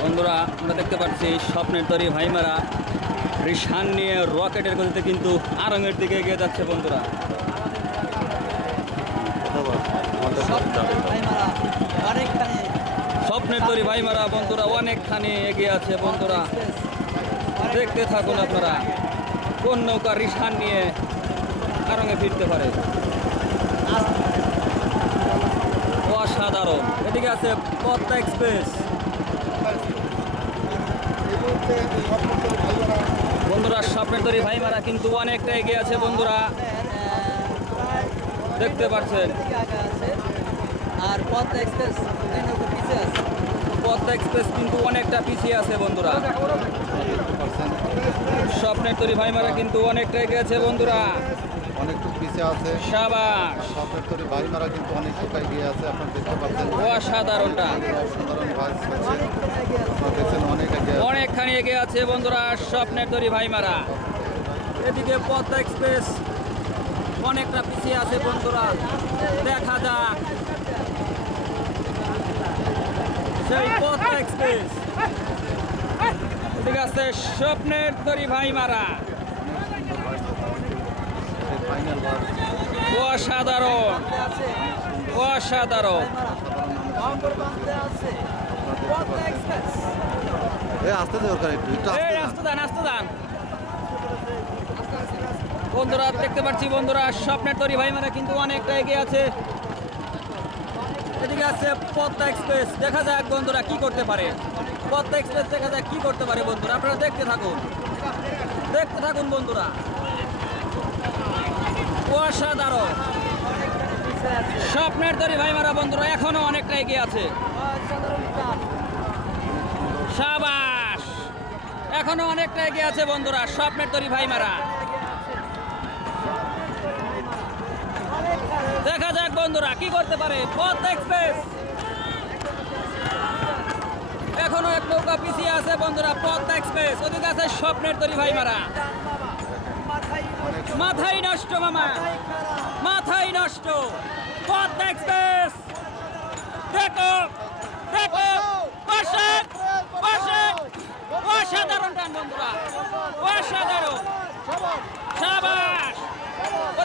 বন্ধুরা আমরা দেখতে পাচ্ছি স্বপ্নের তরি ভাইমারা রিসান নিয়ে রকেটের গতিতে কিন্তু আরঙের দিকে এগিয়ে যাচ্ছে বন্ধুরা। স্বপ্নের তরি ভাইমারা, বন্ধুরা, অনেকখানি এগিয়ে আছে, বন্ধুরা। দেখতে থাকুন আপনারা, কোন নৌকা রিসান নিয়ে কারণে ফিরতে পারে। অসাধারণ। এদিকে আছে পদ্মা এক্সপ্রেস। বন্ধুরা স্বপ্নের তরি ভাইমারা কিন্তু অনেকটা এগিয়ে আছে, বন্ধুরা। দেখতে পাচ্ছেন। আর পদ্মা এক্সপ্রেস পিছিয়ে আছে। পদ্মা এক্সপ্রেস কিন্তু অনেকটা পিছিয়ে আছে বন্ধুরা। স্বপ্নের তরি ভাইমারা কিন্তু অনেকটা আছে বন্ধুরা। অনেকটু পিছিয়ে আছে। সাবাস। সফের তরি ভাই মারা কিন্তু অনেক গিয়ে আছে আপনারা দেখতে পাচ্ছেন। অসাধারণটা। অসাধারণ ভাই আপনারা দেখছেন অনেক আছে। অনেকখানি এগিয়ে আছে বন্ধুরা স্বপ্নের তরি ভাইমারা। এদিকে পদ্মা এক্সপ্রেস অনেকটা পিছিয়ে আছে বন্ধুরা। দেখা যাক। সেই পদ্মা এক্সপ্রেস এদিকে আছে স্বপ্নের তরি ফাইনাল বার অসাধারণ। অসাধারণ। আসতে দরকার একটু একটু আসতে দান রাস্তা দান। বন্ধুরা দেখতে পাচ্ছি বন্ধুরা স্বপ্নের তরি ভাইমারা কিন্তু অনেকটা এগিয়ে আছে। এদিকে আছে পদ্মা এক্সপ্রেস। দেখা যাক বন্ধুরা কি করতে পারে। পদ্মা এক্সপ্রেস দেখা যাক কি করতে পারে বন্ধুরা। আপনারা দেখতে থাকুন। দেখতে থাকুন বন্ধুরা। অসাধারণ। স্বপ্নের তরি ভাইমারা বন্ধুরা, এখনও অনেকটা এগিয়ে আছে। সাবাস! এখনও অনেকটা এগিয়ে আছে বন্ধুরা, স্বপ্নের তরি ভাইমারা দেখা যাক বন্ধুরা কি করতে পারে। পথ এক্সপ্রেস এখনও এক নৌকা পিছিয়ে আছে বন্ধুরা পদ্মা এক্সপ্রেস ওদিকে আছে স্বপ্নের তরি ভাইমারা মাথায় মাথাই নষ্ট মামা, মাথাই নষ্ট। পথ এক্সপ্রেস দেখো দেখো বসেন অসাধারণ টান বন্ধুরা অসাধারণ সাবাস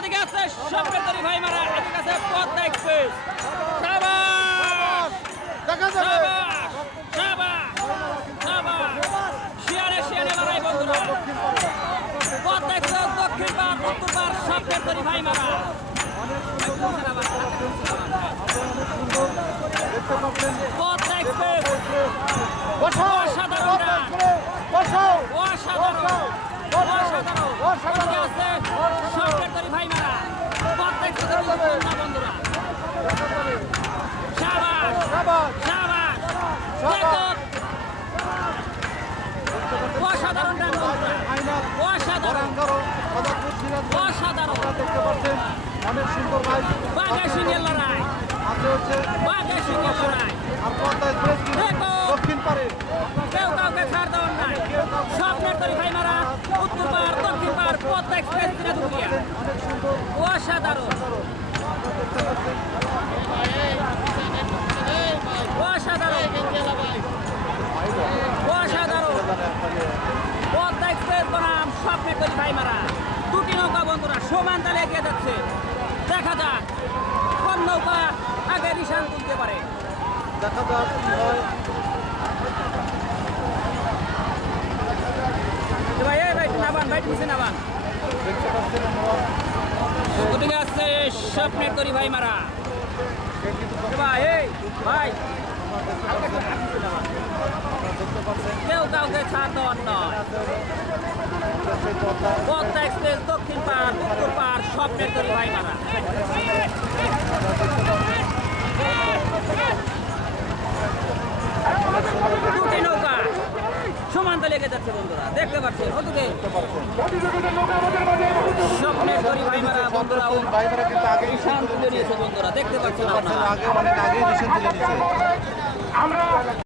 ওদিকে আছে স্বপ্নের ভাই মারা এদিকে আছে পদ্মা এক্সপ্রেস। সাবাস! সাবাস! শিয়ারে শিয়ারে মারাই বন্ধুরা। পদ্মা এক্সপ্রেস দক্ষিণ পার উত্তর পার ভাই মারা পদ্মা এক্সপ্রেস অসাধারণ রান অসাধারণ অসাধারণ ওদিকে আছে স্বপ্নের তরি ভাই মারা পদ্মা এক্সপ্রেসের কন্যা বন্ধুরা সাবাস সাবাস দেখো অসাধারণ রান বন্ধুরা অসাধারণ অসাধারণ দেখতে পাচ্ছেন অনেক সুন্দর ভাই। বাঘা সিংহের লড়াই। আছে হচ্ছে বাঘা সিংহের লড়াই। আর পদ্মা এক্সপ্রেস কিন্তু দক্ষিণ পারে। কেউ কাউকে ছাড় দেওয়ার নাই। স্বপ্নের তরি ভাই মারা উত্তর পার দক্ষিণ পার পদ্মা এক্সপ্রেস অনেক সুন্দর। অসাধারণ। অসাধারণ। অসাধারণ। পদ্মা এক্সপ্রেস বনাম স্বপ্নের তরি ভাই মারা দুটি নৌকা বন্ধুরা সমান তালে এগিয়ে যাচ্ছে। দেখা যাক। কোন নৌকা আগে নিশান তুলতে পারে। দেখা যাক কি হয়। ভাই এই ভাই ভাই ওদিকে আছে স্বপ্নের তরি ভাই মারা। ভাই এই ভাই। কেউ কাউকে ছাড় দেওয়ার নয়। পদ্মা এক্সপ্রেস, দক্ষিণ পার উত্তর পার স্বপ্নের তরি ভাই মারা। নৌকা। সমান তালে এগিয়ে দেখতে পাচ্ছেন ওদিকে স্বপ্নের নিয়েছে বন্ধুরা, দেখতে পাচ্ছেন আগে